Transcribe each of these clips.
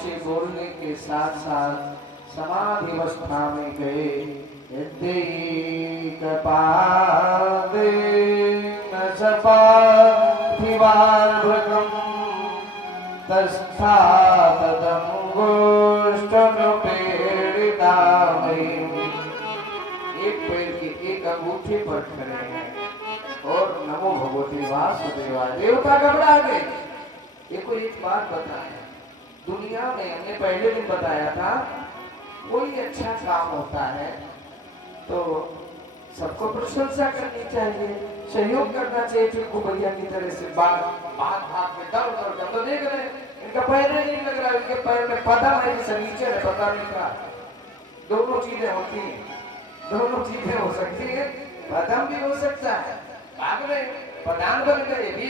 से बोलने के साथ साथ समाधि अवस्था में गए। एक पैर की एक अंगूठे पर खड़े हैं और नमो भगवते वासुदेवाय। देवता घबरा गए। देखो एक बात बताएं, दुनिया में हमने पहले दिन बताया था, कोई अच्छा काम होता है तो सबको प्रशंसा करनी चाहिए, सहयोग करना चाहिए। चिंकू भैया की तरह से बात भाग में दर उधर जब तो देख रहे इनका पैर नहीं लग रहा, इनके पैर में पता है कि सनीचर है, पता नहीं था। दोनों चीजें होती हैं, दोनों चीजें हो सकती है, पदम भी हो सकता है। भाग में प्रधान बन गए, भी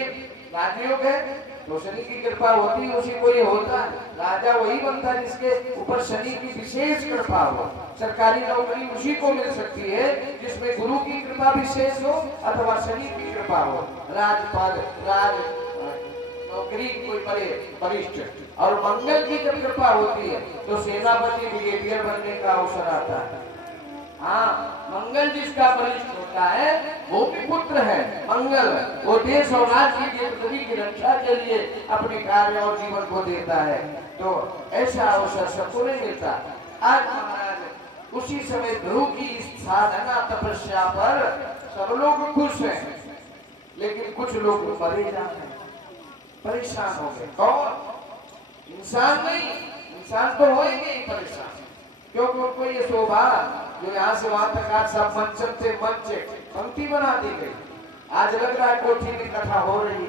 राजयोग है तो शनि की कृपा होती है, उसी को ये होता है। राजा वही बनता है जिसके ऊपर शनि की विशेष कृपा हो। सरकारी नौकरी उसी को मिल सकती है जिसमें गुरु की कृपा विशेष हो अथवा शनि की कृपा हो। राजपद राज नौकरी कोई बड़े वरिष्ठ और मंगल की जब कृपा होती है तो सेनापति ब्रिगेडियर बनने का अवसर आता है। हाँ, मंगल जिसका वरिष्ठ होता है वो भी पुत्र है। मंगल वो देश और राज्य की पृथ्वी की रक्षा के लिए अपने कार्य और जीवन को देता है, तो ऐसा अवसर सबको नहीं मिलता। आज महाराज उसी समय ध्रुव की साधना तपस्या पर सब लोग खुश हैं, लेकिन कुछ लोग मरे जाते हैं, परेशान हो गए। कौन? इंसान नहीं, इंसान तो होएंगे ही परेशान, क्योंकि उनको ये शोभा जो यहाँ से वहां तक आज सब मंचन से मंच पंक्ति बना दी गई। आज लग रहा है कोठी में कथा हो रही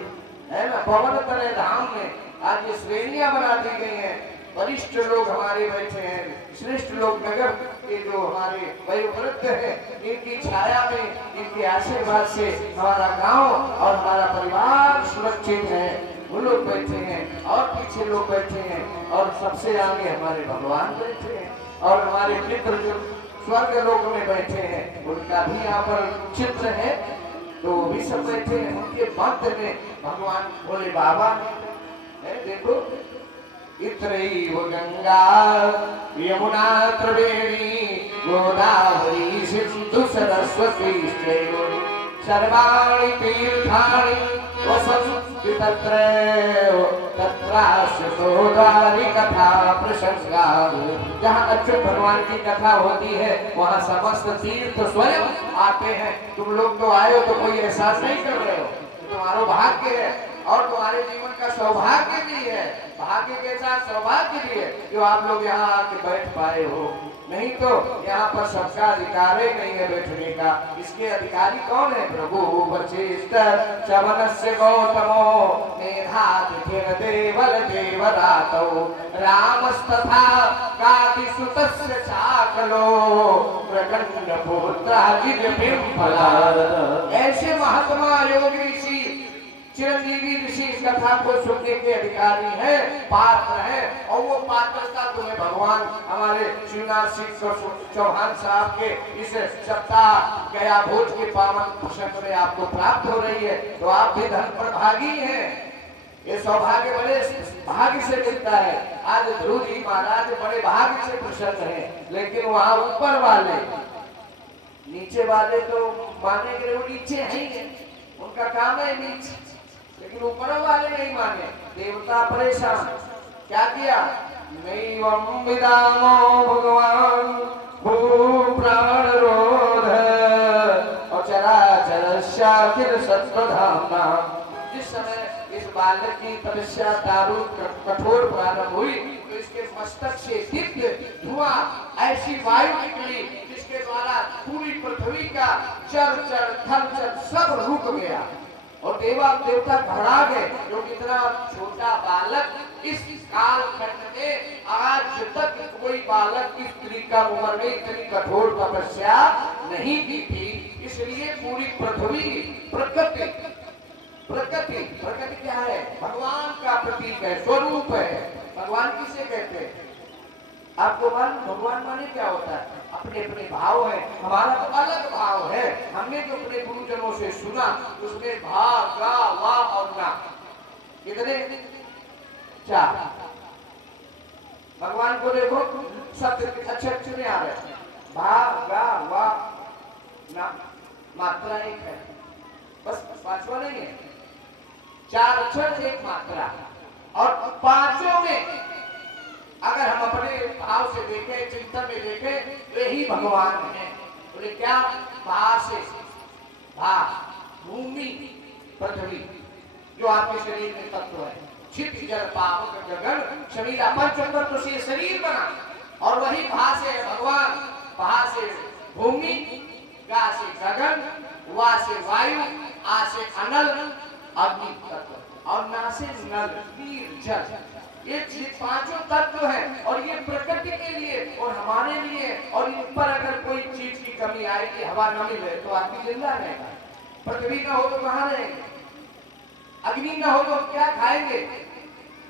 है ना। पवन तले धाम में आज ये श्रेणियां बना दी गई हैं। वरिष्ठ लोग हमारे बैठे हैं, श्रेष्ठ लोग नगर के जो हमारे वयोवृद्ध हैं, इनकी छाया में, इनके आशीर्वाद से हमारा गांव और हमारा परिवार सुरक्षित है। वो लोग बैठे हैं और पीछे लोग बैठे हैं और सबसे आगे हमारे भगवान बैठे हैं और हमारे मित्र जो स्वर्ग लोक में बैठे हैं उनका भी यहाँ पर चित्र है, तो वो भी सब बैठे हैं। उनके मध्य में भगवान भोले बाबा है। देखो, इत्रैव गंगा यमुना त्रिवेणी गोदावरी सिंधु सरस्वती सर्वाणि तीर्थानि वसन्ति तत्रैव तत्राश्रितोद्धारि कथा प्रसंगा। जहाँ अच्युत भगवान की कथा होती है वहाँ समस्त तीर्थ स्वयं आते हैं। तुम लोग तो आए हो तो कोई एहसास नहीं कर रहे हो, तुम्हारा भाग्य है और तुम्हारे जीवन का सौभाग्य भी है। भाग्य के साथ सौभाग्य भी है जो आप लोग यहाँ आके बैठ पाए हो, नहीं तो यहाँ पर सबका अधिकार ही नहीं है बैठने का। इसके अधिकारी कौन है? प्रभु वशिष्ठ चवनस्य गौतमो मेधातिथिर देवल देवरातो रामस्तथा कादिसुतस्य चाकलो प्रचंड पुत्राजित पिंपला। ऐसे महात्मा योगी ऋषि चिरंजीवी ऋषि इस कथा को सुनने के अधिकारी हैं, पात्र हैं, और वो पात्रता तुम्हें भगवान हमारे शिवनाथ सिंह चौहान साहब के इस सप्ताह गया भोज के पावन प्रसंग में आपको प्राप्त हो रही है, तो आप भी धन पर भागी हैं। ये सौभाग्य बड़े भाग्य से मिलता है। आज ध्रुव जी महाराज बड़े भाग्य से प्रसन्न हैं, लेकिन वहाँ ऊपर वाले, नीचे वाले तो माने के वो नीचे है ही, उनका काम है नीचे, लेकिन ऊपर वाले नहीं माने। देवता परेशान, क्या किया? नैवं विदामो भगवान भू प्राण रोध अचराचरस्याखिल सत्वधामना। जिस समय इस बालक की तपस्या दारू कठोर प्रारंभ हुई तो इसके मस्तक से दिव्य धुआं, ऐसी वायु निकली जिसके द्वारा पूरी पृथ्वी का चर चर थल चर सब रुक गया और देवता घबरा गए। जो इतना छोटा बालक इस काल खंड में आज तक कोई बालक की स्त्री का उम्र में इतनी कठोर तपस्या नहीं की थी, इसलिए पूरी पृथ्वी प्रकृति प्रकृति प्रकृति क्या है? भगवान का प्रतीक है, स्वरूप है। भगवान किसे कहते हैं? आपको भगवान माने क्या होता है? अपने अपने भाव है। हमारा तो अलग भाव है, हमने जो अपने गुरुजनों से सुना उसमें भा गा वा और ना कितने? 4। भगवान को देखो, शब्द अच्छे अच्छे नहीं आ रहे, भा गा वा ना, मात्रा एक है, बस पांचवा नहीं है, 4 अक्षर 1 मात्रा। और पांचों में अगर हम अपने भाव से देखें, चिंतन में देखें, तो यही भगवान है। बोले क्या? भा से, भा भूमि पृथ्वी जो आपके शरीर में तत्व है, क्षिति जल पावक गगन शरीर पंचतत्व से शरीर बना, और वही भा से भगवान, भा से भूमि, गा से गगन, वा से वायु, आ से अनल अग्नि तत्व, और ना से नल नीर जल। ये पांचों तत्व हैं, और ये प्रकृति के लिए और हमारे लिए। और इन पर अगर कोई चीज की कमी आएगी, हवा न मिले तो आदमी जिंदा रहेगा, पृथ्वी न हो तो कहाँ रहेंगे, अग्नि न हो तो क्या खाएंगे,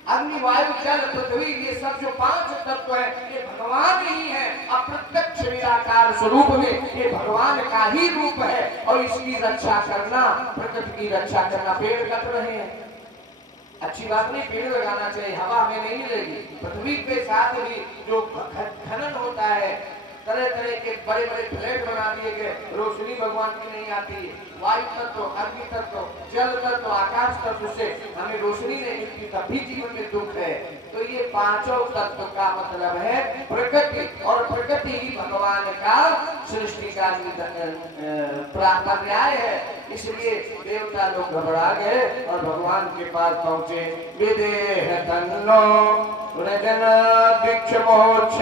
अग्नि वायु जल पृथ्वी, ये सब जो 5 तत्व है, ये भगवान ही है। अप्रत्यक्ष निराकार स्वरूप में ये भगवान का ही रूप है, और इसकी रक्षा करना, प्रकृति की रक्षा करना। पेड़ कट रहे हैं, अच्छी बात नहीं, पेड़ लगाना चाहिए, हवा हमें नहीं मिलेगी। पृथ्वी के साथ भी जो खनन होता है, तरह तरह के बड़े बड़े फ्लैट बना दिए गए, रोशनी भगवान की नहीं आती है। वायु तत्व, अग्नि तत्व, जल तत्व, आकाश तत्व से हमें रोशनी नहीं मिलती, तब भी जीवन में दुख है। तो ये पांचों तत्व का मतलब है प्रकृति, और प्रकृति ही भगवान का सृष्टि का पर्याय है। इसलिए देवता लोग घबरा गए और भगवान के पास पहुंचे। विदेह तन्नो रजन दीक्ष मोक्ष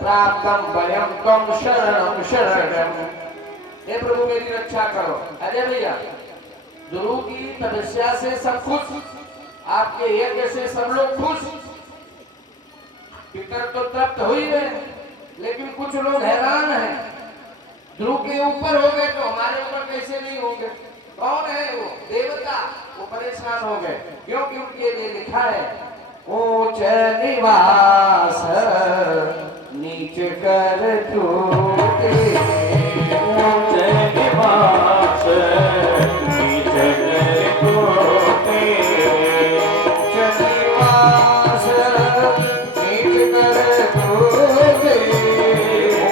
प्राप्तम वयम त्वं शरणं शरणं। हे प्रभु मेरी रक्षा करो। अजय भैया, गुरु की तपस्या से सब खुश, आपके यज्ञ से सब लोग खुश, पितर तो तृप्त हो ही गए, लेकिन कुछ लोग हैरान हैं, ध्रुव के ऊपर हो गए तो हमारे ऊपर कैसे नहीं होंगे। कौन है वो? देवता। वो परेशान हो गए, क्योंकि उनके लिए लिखा है ऊंच निवास नीच कर टूटे, ऊंच निवास नीच कर टूटे, ऊंच निवास नीच कर टूटे,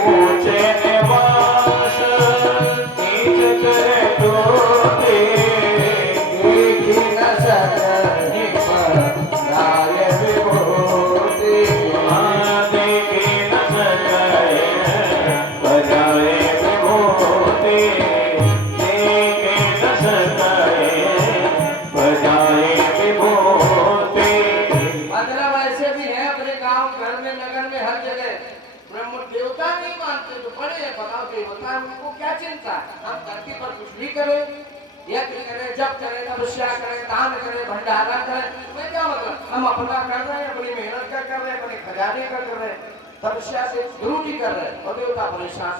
ऊंच निवास नीच कर टूटे, देखी न सकने पर राय विभूति, देखी न सकने पर राय विभूति, देखी न सकने पर राय विभूति। मतलब ऐसे भी है अपने गांव, घर में, नगर में, हर जगह ब्रह्म देवता नहीं मानते तो बड़े हैं, बताओ देवता उनको क्या चिंता है। हम धरती पर कुछ भी करें, यज्ञ करें, जप करें, तपस्या करें, दान करें, भंडारा करें, मैं क्या मतलब, हम अपना कर रहे हैं, अपनी मेहनत का कर रहे हैं, अपने खजाने का कर रहे हैं, तपस्या से गुरु जी कर रहे हैं, और देवता परेशान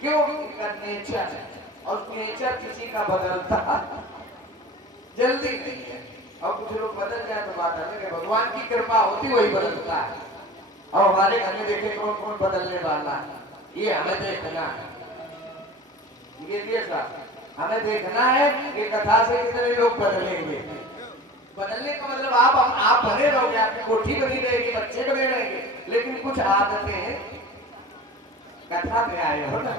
क्यों? उनका नेचर है, और नेचर किसी का बदलता जल्दी नहीं है। और कुछ लोग बदल जाए तो बात अलग है, भगवान की कृपा होती वही बदलता है। और हमारे घर में देखे कौन कौन बदलने वाला है, ये हमें देखना है। ये साहब हमें देखना है कि कथा से कितने लोग बदलेंगे। बदलने का मतलब आप बने रहोगे, आपकी कोठी बनी रहेगी, बच्चे बने रहेंगे, लेकिन कुछ आदतें कथा में आए हो ना,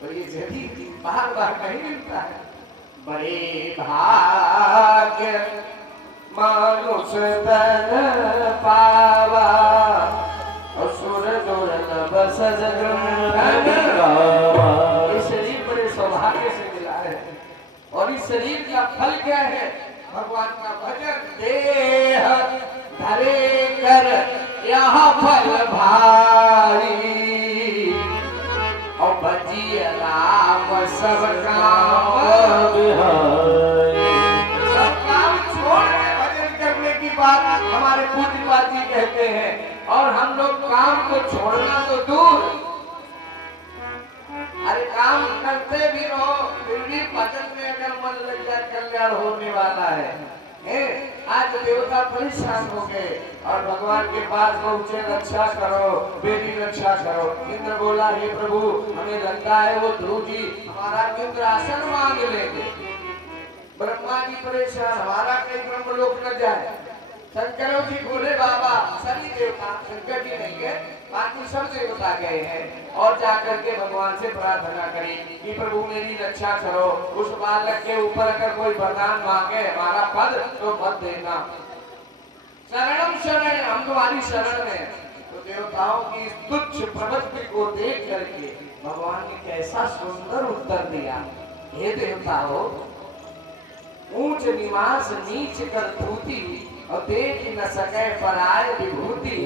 तो ये जल्दी बार बार नहीं मिलता है। बड़े भाग्य मानुष तन पावा, असुर दुर्लभ सजन गावा। ये शरीर बड़े सौभाग्य से मिला है, और इस शरीर का फल क्या है? भगवान का भजन। देह धरे कर यह फल भारी, और बजिए राम सब काम बिहारी। सब काम छोड़ के भजन करने की बात हमारे पूज्यपाद जी कहते हैं, और हम लोग काम को छोड़ना तो दूर, अरे काम करते भी रहो, फिर भी भजन में अगर मन लग जाए कल्याण होने वाला है। आज देवता परेशान हो गए और भगवान के पास पहुंचे, रक्षा करो, मेरी रक्षा करो। इंद्र बोला, हे प्रभु हमें लगता है वो ध्रुव जी हमारा इंद्रासन मांग लेंगे। ब्रह्मा जी परेशान, हमारा कहीं ब्रह्मलोक न जाए, शंकरों जी बोले बाबा सभी देवता शंकर जी नहीं है, बाकी सब देवता गए हैं और जाकर के भगवान से प्रार्थना करी कि प्रभु मेरी रक्षा करो, उस बालक के ऊपर अगर कोई वरदान मांगे हमारा पद तो मत देना, शरणम शरण, हम तुम्हारी शरण में। तो देवताओं की इस तुच्छ प्रवृत्ति को देख करके भगवान ने कैसा सुंदर उत्तर दिया, हे देवताओं, ऊंच निवास नीच कर धूती और देख न सके पराय विभूति,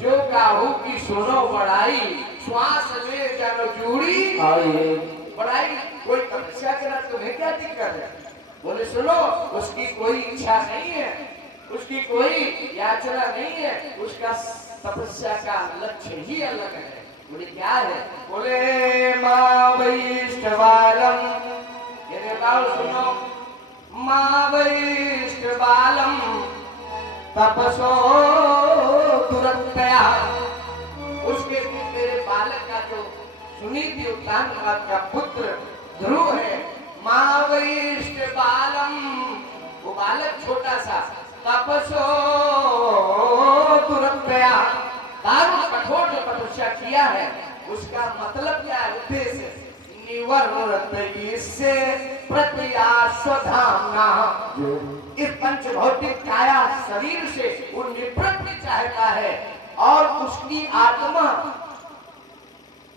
जो काहू की सुनो बड़ाई, श्वास ले जन जूड़ी बड़ाई। कोई तपस्या करा तुम्हें क्या दिक्कत है? बोले सुनो, उसकी कोई इच्छा नहीं है, उसकी कोई याचना नहीं है, उसका तपस्या का लक्ष्य ही अलग है। बोले क्या है? बोले मां वैष्णवालम, ये देवताओं सुनो, मां वैष्णवालम तपसो दुरत्या, उसके मेरे बालक का जो सुनीति उत्तान का पुत्र ध्रुव है, मां वैष्णवालम, वो बालक छोटा सा, तपसो दुरत्या, दारुण कठोर जो तपस्या किया है उसका मतलब क्या है? उद्देश्य निवर्तयिष्ये प्रत्याश्वधाम्ना, इस पंच भौतिक काया शरीर से वो निवृत्ति चाहता है और उसकी आत्मा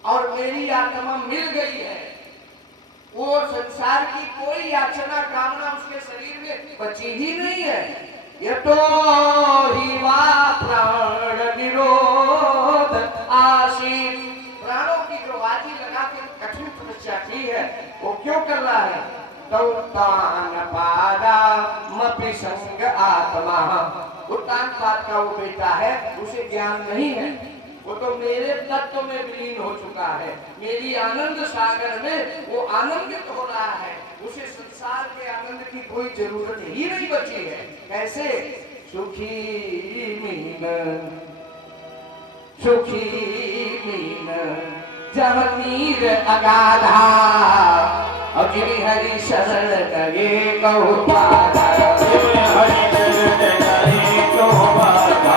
और मेरी आत्मा मिल गई है, वो संसार की कोई याचना कामना उसके शरीर में बची ही नहीं है। ये तो ही वा प्राण निरोध आशीष, प्राणों की जो बाजी लगा के कठिन तपस्या की है वो क्यों कर रहा है? दौतान पादा मपि संग आत्मा, उत्तान पाद का वो बेटा है, उसे ज्ञान नहीं है, वो तो मेरे तत्व में विलीन हो चुका है, मेरी आनंद सागर में वो आनंदित हो रहा है, उसे संसार के आनंद की कोई जरूरत ही नहीं बची है। कैसे? सुखी मीन जब नीर अगाधा, और गिरी हरि शरण करे कहो पादा, हरि शरण करे कहो पादा,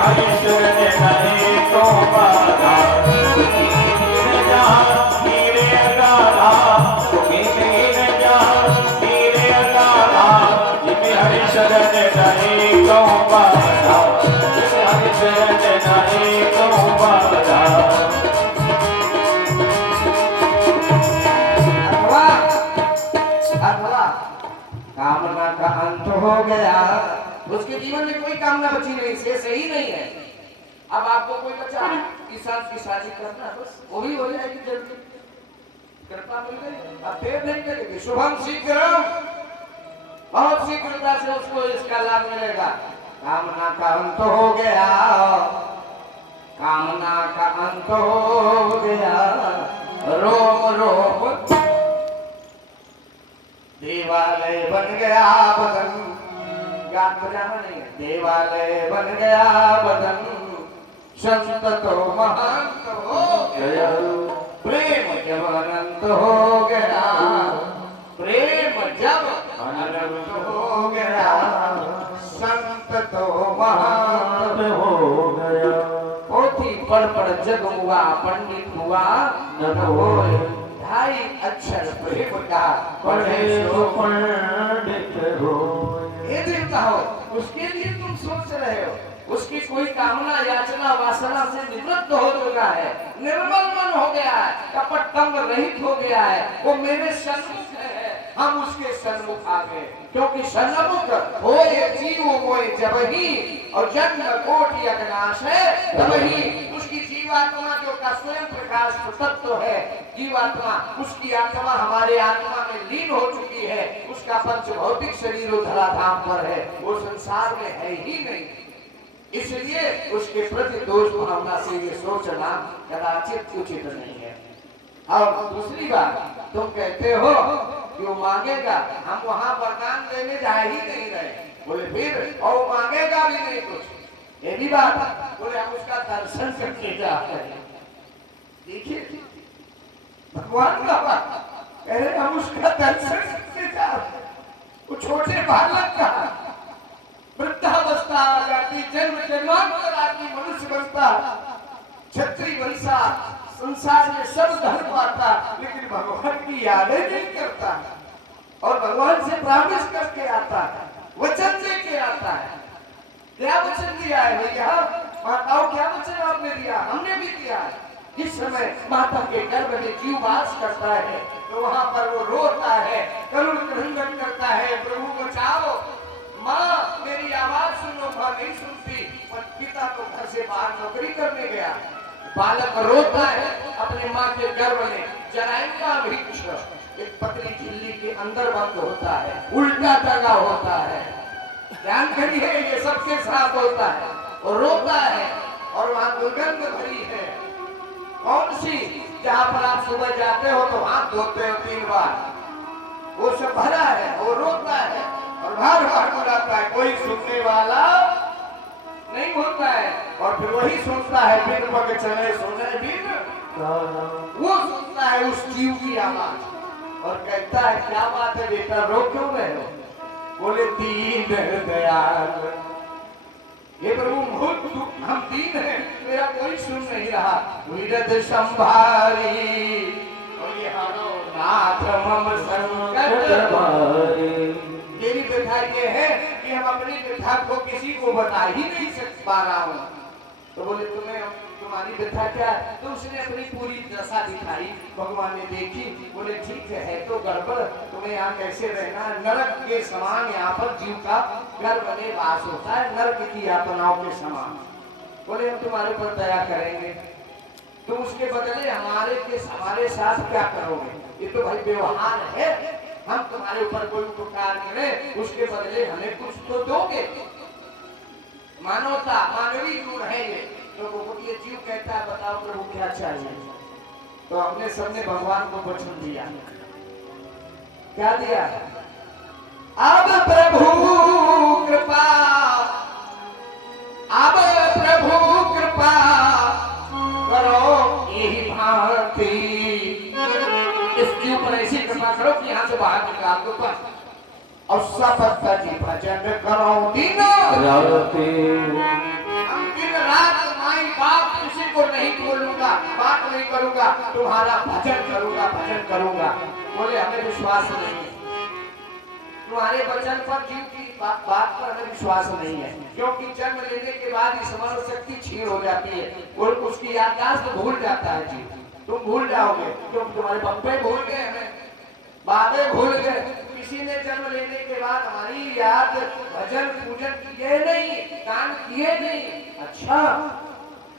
हरि शरण करे कहो पादा, नीरे अगाधा, नीरे अगाधा, हरि शरण करे कहो पादा, हरि शरण करे कहो पादा। कामना का अंत हो गया, उसके जीवन में कोई कामना बची नहीं, शेष ही नहीं है। अब आपको कोई बचा किसान की शादी करना, बस वो भी हो जाएगी जल्दी, कृपा मिल गई, अब देर नहीं करेगी, शुभम शीघ्रम, बहुत शीघ्रता से उसको इसका लाभ मिलेगा। कामना का अंत हो गया, कामना का अंत हो गया, रोम रोम देवालय बन गया बदन, गान बजाना नहीं है, देवालय बन गया बदन, संत तो महंत हो गया, प्रेम जब अनंत हो गया, प्रेम जब अनंत हो गया, संत तो महंत हो गया। पोथी पढ़ जग हुआ, पंडित हुआ न होए, ढाई अक्षर प्रेम का पढ़े सो पंडित हो। ये देवता हो, उसके लिए तुम सोच रहे हो, उसकी कोई कामना याचना वासना से निवृत्त हो चुका है, निर्मल मन हो गया है, कपट तंग रहित हो गया है, वो मेरे सन्मुख है, हम उसके सन्मुख आ गए, क्योंकि सन्मुख होए जीव मोए जब ही, और जन्म कोटि अविनाश है तब ही। उसकी जीवात्मा जो का स्वयं प्रकाश तत्व है, जीवात्मा, उसकी आत्मा हमारे आत्मा में लीन हो चुकी है, उसका पंच भौतिक शरीर धराधाम पर है, वो संसार में है ही नहीं, इसलिए उसके प्रति दोष भावना से ये सोचना कदाचित उचित नहीं है। और दूसरी बात, तुम कहते हो कि वो मांगेगा, हम वहां वरदान देने जा ही नहीं रहे, बोले फिर, और वो मांगेगा भी नहीं कुछ, ये भी बात, बोले हम उसका दर्शन करके जा रहे हैं। देखिए भगवान का बात कह रहे, हम उसका दर्शन करके जा रहे हैं, वो छोटे बालक का वृद्धावस्था आ जाती, जन्म जन्मांतर आदमी मनुष्य बनता, क्षत्रिय बनता, संसार में सब धन पाता, लेकिन भगवान की यादें नहीं करता और भगवान से प्रामिस करके आता है, वचन लेके आता है। क्या वचन दिया है भैया? माताओं, क्या वचन आपने दिया? हमने भी दिया है। जिस समय माता के गर्भ में जीव वास करता है तो वहां पर वो रोता है, करुण क्रंदन करता है, प्रभु बचाओ, माँ मेरी आवाज सुनो। माँ नहीं सुनती, पर पिता तो घर से बाहर नौकरी करने गया। बालक रोता है अपने माँ के गर्भ में। जरायु का वृक्ष एक पतली झिल्ली के अंदर बंद होता है, उल्टा टंगा होता है। ध्यान करिए, ये सबके साथ होता है। और रोता है और वहां दुर्गंध भरी है। कौन सी? जहां पर आप सुबह जाते हो तो हाथ धोते हो 3 बार, वो सब भरा है। वो रोता है और बार बार बुलाता है, कोई सुनने वाला नहीं होता है। और फिर वही सुनता है, बिन पग चले सुने बिन, वो सुनता है उस जीव की आवाज और कहता है, क्या बात है बेटा, रो क्यों रहे हो? बोले, दीन दयाल, ये प्रभु बहुत हम दीन हैं, मेरा कोई सुन नहीं रहा। विरद संभारी और ये हारो नाथ मम संकट भारी। मेरी व्यथा ये है कि हम अपनी व्यथा को किसी को बता ही नहीं पा रहा हूँ। तो बोले, तुम्हारी व्यथा क्या है? तो उसने अपनी पूरी दशा दिखाई, भगवान ने देखी। बोले, ठीक है तो गड़बड़, तुम्हें यहाँ कैसे रहना? नरक के समान यहाँ पर जीव का गर्भ में वास होता है, नरक की यातनाओं के समान। बोले, हम तुम्हारे पर दया करेंगे, तुम उसके बदले हमारे साथ क्या करोगे? ये तो भाई व्यवहार है, हम तुम्हारे ऊपर कोई उपकार करें, उसके बदले हमें कुछ तो दोगे। मानवता, मानवीय गुण है ये। तो ये जीव कहता है, बताओ प्रभु क्या चाहिए? तो हमने सबने भगवान को वचन दिया। क्या दिया? अब प्रभु कृपा, अब प्रभु कृपा करो यही भांति। इस जीव पर ऐसी कृपा करो कि यहाँ से बाहर निकाल दो बस। और सब जी भजन करो दिन रात, माई बाप किसी को नहीं बोलूंगा, बात नहीं करूंगा, तुम्हारा भजन करूंगा, भजन करूंगा। बोले, हमें विश्वास नहीं है तुम्हारे वचन पर, जीव की बात पर हमें विश्वास नहीं है, क्योंकि जन्म लेने के बाद ही स्मरण शक्ति क्षीण हो जाती है और उसकी याददाश्त भूल जाता है जीव। तुम भूल जाओगे क्योंकि तुम्हारे पप्पे भूल गए, हमें बाबे भूल गए। किसी ने जन्म लेने के बाद हमारी याद भजन पूजन किए नहीं, दान किए नहीं। अच्छा,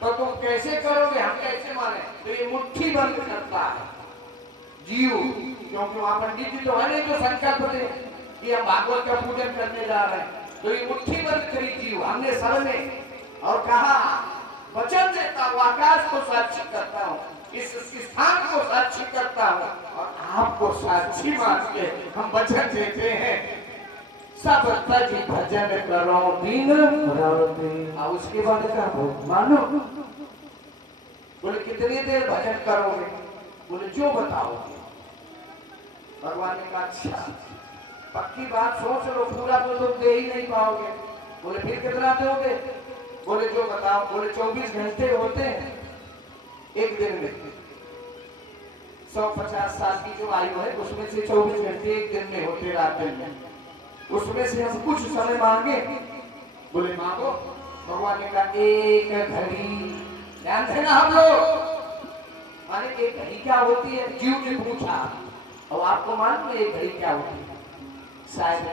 तो तुम कैसे करोगे? हम कैसे माने? तो ये मुट्ठी बंद करता है जीव, क्योंकि वहां पंडित जी तो है नहीं जो संकल्प दे कि हम भागवत का पूजन करने जा रहे हैं। तो ये मुट्ठी बंद करी जीव हमने सब ने और कहा, वचन देता हूँ, आकाश को साक्षी करता हूँ, इस स्थान को साक्षी करता हूँ और आपको साक्षी मान के हम वचन देते हैं, सब तज भजन करो दिन रात। और उसके बाद क्या हो? मानो। बोले, कितनी देर भजन करोगे? बोले, जो बताओगे। भगवान ने कहा, अच्छा पक्की बात सोच लो, पूरा तो तुम दे ही नहीं पाओगे। बोले, फिर कितना दोगे? बोले, जो बताओ। बोले, 24 घंटे होते हैं एक दिन में। 150 साल की जो आयु है उसमें से 24 घंटे एक दिन में होते, रात दिन में। उसमें से हम कुछ समय मांगे। बोले, मांगो। भगवान ने कहा, एक घड़ी। ध्यान देना हम लोग, माने एक घड़ी क्या होती है? जीव ने पूछा, और आपको मालूम है एक घड़ी क्या होती है? शायद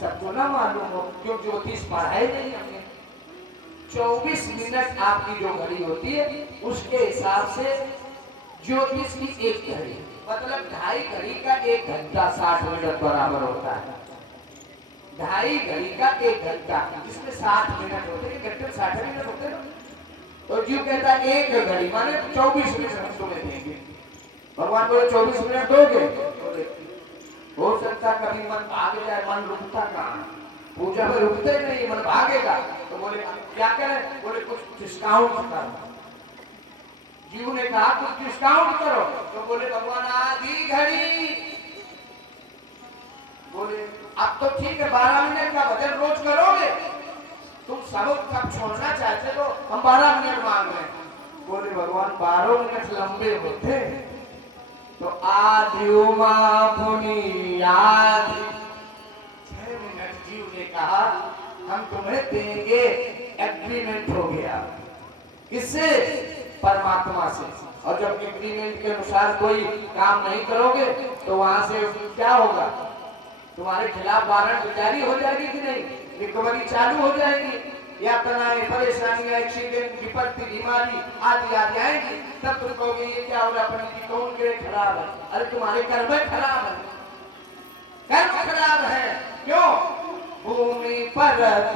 सबको ना मालूम हो, क्यों ज्योतिष पढ़ाई नहीं हमने। 24 मिनट आपकी जो घड़ी होती है उसके हिसाब से ज्योतिष की एक घड़ी, मतलब 2.5 घड़ी का 1 घंटा 60 मिनट बराबर होता है। 2.5 घड़ी का 1 घंटा, जिसमें 60 मिनट होते हैं, घंटे 60 मिनट होते हैं। तो जीव कहता है एक घड़ी माने 24 मिनट हम तुम्हें देंगे। भगवान बोले, 24 मिनट दोगे? हो सकता कभी मन भाग जाए, मन रुकता कहाँ? पूजा में रुकते नहीं, मन भागेगा। तो बोले, क्या करें? बोले, कुछ डिस्काउंट करो। जीव ने कहा, कुछ डिस्काउंट करो। तो बोले, भगवान आधी घड़ी। बोले, अब तो ठीक है, 12 मिनट का भजन रोज करोगे, तुम सब छोड़ना चाहते तो हम 12 मिनट मांग रहे हैं। बोले भगवान 12 मिनट लंबे होते तो आदि उमा पुनि आदि 6 मिनट जीव ने कहा हम तुम्हें देंगे। एग्रीमेंट हो गया किससे? परमात्मा से। और जब एग्रीमेंट के अनुसार कोई काम नहीं करोगे तो वहां से क्या होगा? तुम्हारे खिलाफ वारंट जारी हो जाएगी कि नहीं? रिकवरी चालू हो जाएगी। यातनाएं, परेशानियां, एक्सीडेंट, विपत्ति, बीमारी आदि आदि आएंगी। तब तुम कहोगे ये क्या हो रहा? पंडित जी कौन के खराब है? अरे तुम्हारे कर्म खराब है, कर्म खराब है। क्यों? भूमि परत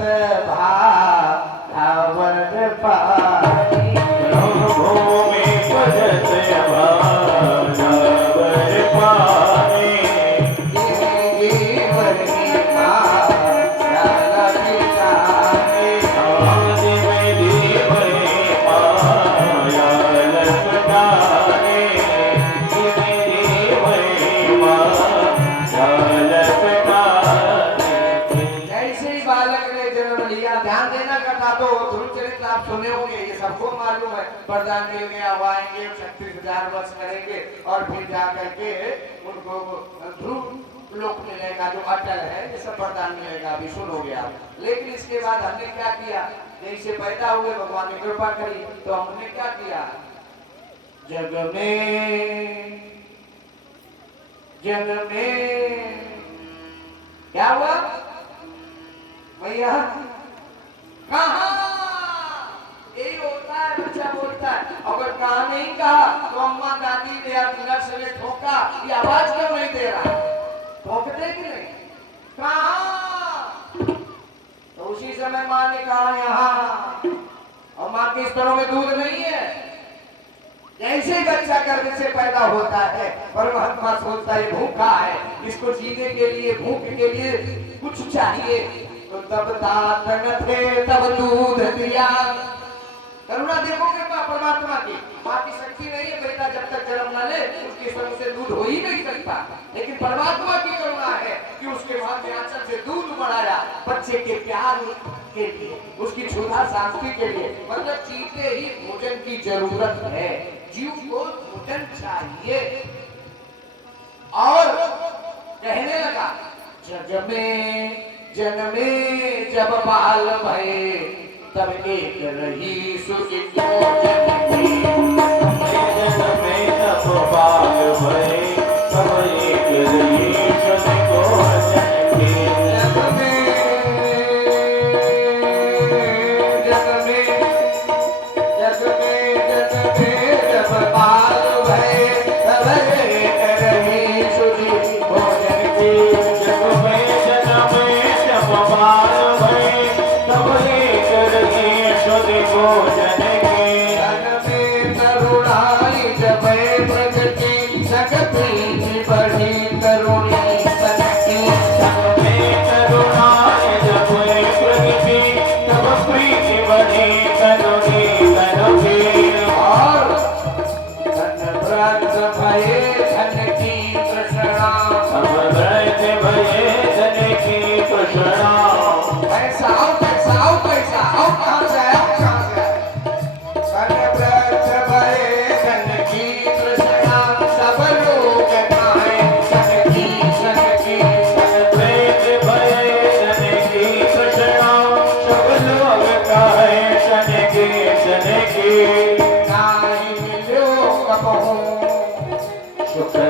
भावर पानी, भूमि परत भावर पानी, जीवन की माया लपटाने, आदिम जीवन माया लपटाने, जीवन माया लपटाने। जैसे ही बालक ने जन्म लिया, ध्यान देना कथा तो ध्रुवचरित्र आप सुने होंगे, ये सबको मालूम है। वरदान मिल गया, वो आएंगे 36,000 वर्ष करेंगे और फिर जा करके उनको ध्रुव लोक मिलेगा जो अटल है। ये सब वरदान मिलेगा, अभी सुनोगे आप। लेकिन इसके बाद हमने क्या किया? जैसे पैदा हुए भगवान ने कृपा करी तो हमने क्या किया? जग में क्या हुआ भैया? कहा? यही होता है, बच्चा बोलता है। अगर कहा नहीं कहा तो अम्मा दादी या नर्स ने ठोका, ये आवाज क्यों नहीं दे रहा? ठोकते कि नहीं? कहा? तो उसी समय माँ ने कहा यहाँ, और माँ के स्तनों में दूध नहीं है। जैसे ही बच्चा गर्भ से पैदा होता है, परमात्मा सोचता है भूखा है, इसको जीने के लिए, भूख के लिए कुछ चाहिए। तो तब दांत न थे तब दूध दिया। करुणा देखोगे परमात्मा की। माँ की शक्ति नहीं है, बेटा जब तक जन्म न ले उसके स्तन से दूध हो ही नहीं सकता। लेकिन परमात्मा की करुणा है कि उसके माँ के आंचल से दूध बढ़ाया बच्चे के प्यार के लिए, उसकी क्षुधा शांति के लिए। मतलब जीते ही भोजन की जरूरत है, जीव को भोजन चाहिए। और कहने लगा जन्मे जब बाल भये तब एक रही सुखी जन्मे जब बाल भये तब एक रही सुखी शुक्र